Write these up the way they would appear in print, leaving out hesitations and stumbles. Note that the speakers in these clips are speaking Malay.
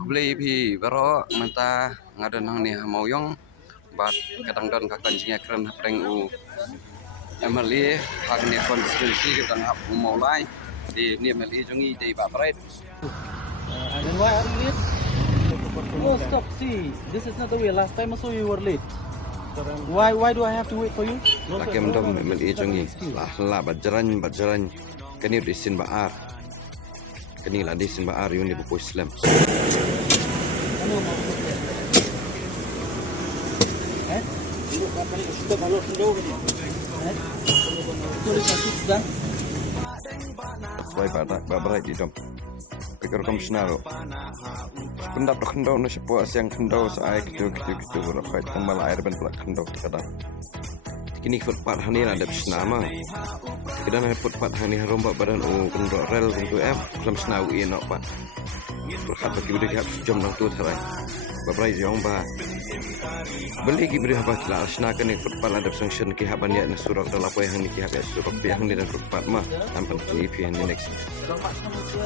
Beli pi baro mata ngada nang ni mauyong bat kadang don kakan jinga keren hapreng u MLA hak ni konstitusi kita ngap mawlai di ni MLA jungi di babret. And why are you late? Oh, stop. See, this is not the way. Last time also you were late. Why do I have to wait for you? Lakem dom MLA jungi lah bajaran kini disin baar. Kini lah disin baar yun di buku Islam. Why barat di dom. Pikir kamu senaro. Pendap dah khyndew na siya po asing khyndew sa ay gitu rakyat tambal air ben pelak khyndew kadang. Kini footpath hani ada senama. Kita nak footpath hani haromba badan khyndew rel untuk khlem senau ini nak pak. Berkat bagi budi hab jom nang tu terai. Babrai jong ba. Beli ki beri haba kila asna kan footpath ada sanction ki haban ya na surak dalam apa yang ni ki hab surak yang ni dan footpath mah tampan ki yang ni next.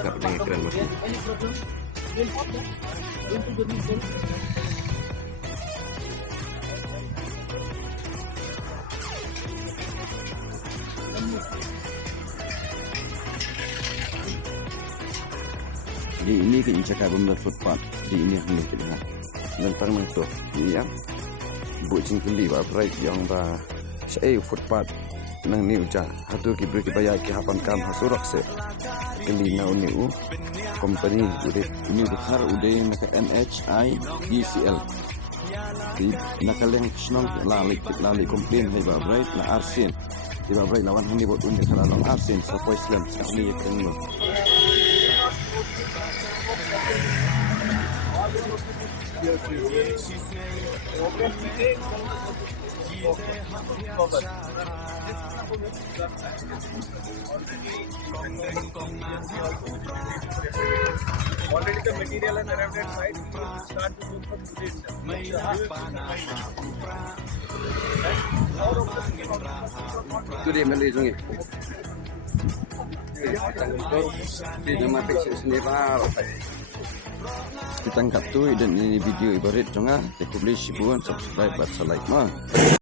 Tak pernah keren mah. Di ini kita cakap benar footpath di ini hendak kita lihat. Lentang mentu, iya. Bucing keli babrai yang ba saya footpath nang ni uja hatu ki beri bayar ki hapan kam hasurak se keli nau ni kompani udah ini besar udah nak NHIDCL di nakaleng senang lali komplain hai babrai na arsin di babrai lawan hani buat unde kalau arsin sampai Islam sekali kan lo. Already the material has arrived at site. Start to move from today itself. Itu dia MLA sungai. Di nama peksa sendiri lah. Kita angkat tu dan ini video ibarat jangan. Like, publish, subscribe, like mah.